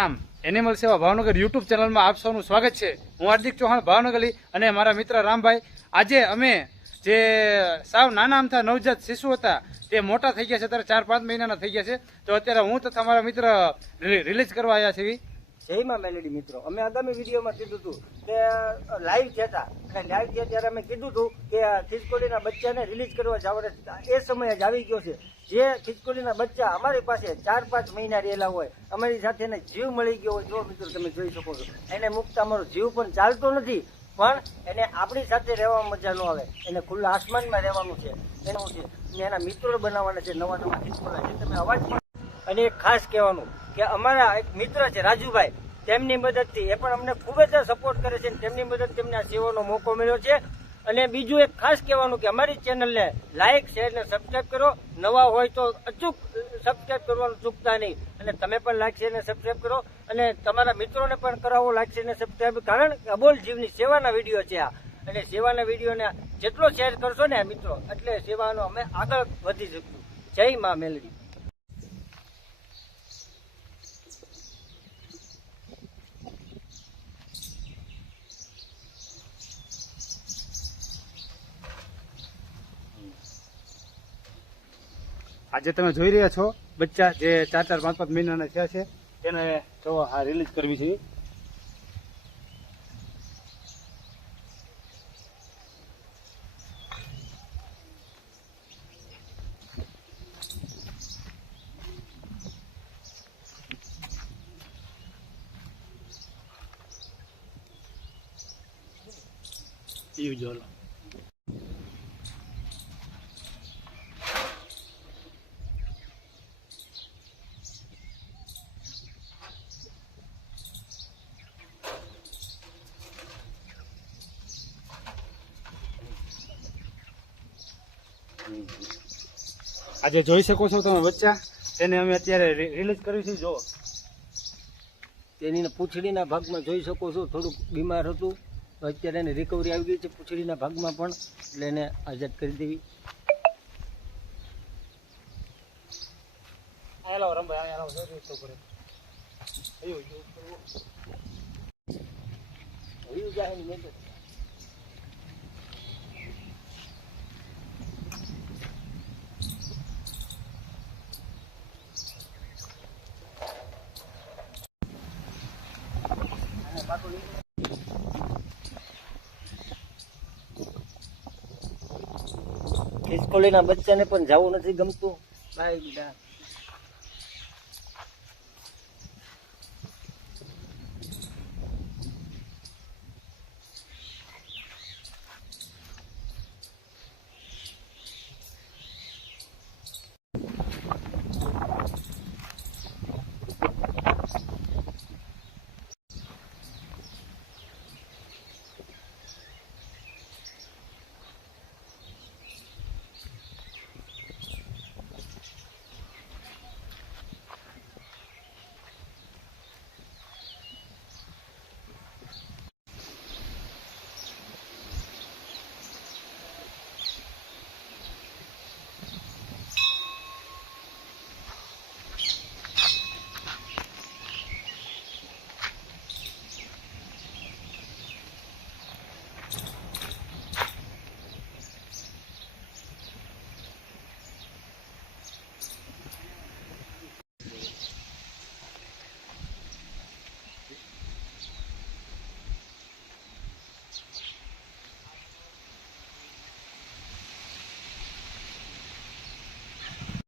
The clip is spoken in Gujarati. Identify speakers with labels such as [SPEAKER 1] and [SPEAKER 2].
[SPEAKER 1] આમ એનિમલ સેવા ભાવનગર યુટ્યુબ ચેનલમાં આપ સૌનું સ્વાગત છે. હું હાર્દિક ચૌહાણ ભાવનગરી અને મારા મિત્ર રામભાઈ. આજે અમે જે સાવ નાના અમથા નવજાત શિશુ હતા, તે મોટા થઈ ગયા છે, અત્યારે ચાર પાંચ મહિનાના થઈ ગયા છે. તો અત્યારે હું તથા મારા મિત્ર રિલીઝ કરવા આવ્યા છે
[SPEAKER 2] જય માં મેલેડી મિત્રો. અમે આગામી વિડીયોમાં કીધું હતું કે લાઈવ થતા અને લાઈવ થયા ત્યારે અમે કીધું હતું કે ખિસકોલીના બચ્ચાને રિલીઝ કરવા જવાના એ સમયે જ આવી ગયો છે. જે ખિસકોલીના બચ્ચા અમારી પાસે ચાર પાંચ મહિના રહેલા હોય, અમારી સાથે એને જીવ મળી ગયો હોય, જો મિત્રો તમે જોઈ શકો છો. એને મુક્ત અમારો જીવ પણ ચાલતો નથી, પણ એને આપણી સાથે રહેવામાં મજા ન આવે. એને ખુલ્લા આસમાનમાં રહેવાનું છે. એનું છે. એના મિત્રો બનાવવાના છે નવા નવા ખિસકોલા છે તમે અવાજ પણ અને ખાસ કહેવાનું કે અમારા એક મિત્ર છે, રાજુભાઈ, તેમની મદદથી એ પણ અમને ખૂબ જ સપોર્ટ કરે છે તેમની મદદ તેમને આ સેવાનો મોકો મળ્યો છે. અને બીજું એક ખાસ કહેવાનું કે અમારી ચેનલને લાઇક શેર ને સબસ્ક્રાઇબ કરો. નવા હોય તો અચૂક સબસ્ક્રાઇબ કરવાનું ચૂકતા નહીં. અને તમે પણ લાઇક શેર ને સબસ્ક્રાઇબ કરો. અને તમારા મિત્રોને પણ કરાવો લાઇક શેર ને સબસ્ક્રાઇબ કારણ કે અબોલ જીવની સેવાના વીડિયો છે આ. અને સેવાના વિડીયોને જેટલો શેર કરશો ને મિત્રો, એટલે સેવાનો અમે આગળ વધી શકશું. જય મા મેલડી.
[SPEAKER 1] આજે તમે જોઈ રહ્યા છો, બચ્ચા જે ચાર ચાર પાંચ પાંચ મહિનાના થયા છે, તેને તો આ રિલીઝ કરવી છે. જોલો આજે જોઈ શકો છો તમે બચ્ચા તેને અમે અત્યારે રિલીઝ કર્યું છે જો
[SPEAKER 2] તેની પૂંછડીના ભાગમાં જોઈ શકો છો થોડુંક બીમાર હતું અત્યારે એની રિકવરી આવી ગઈ છે પૂંછડીના ભાગમાં પણ એટલે એને આઝાદ કરી દેવી
[SPEAKER 1] રમભાઈ
[SPEAKER 2] ખિસકોલીના બચ્ચાને પણ જવું નથી ગમતું.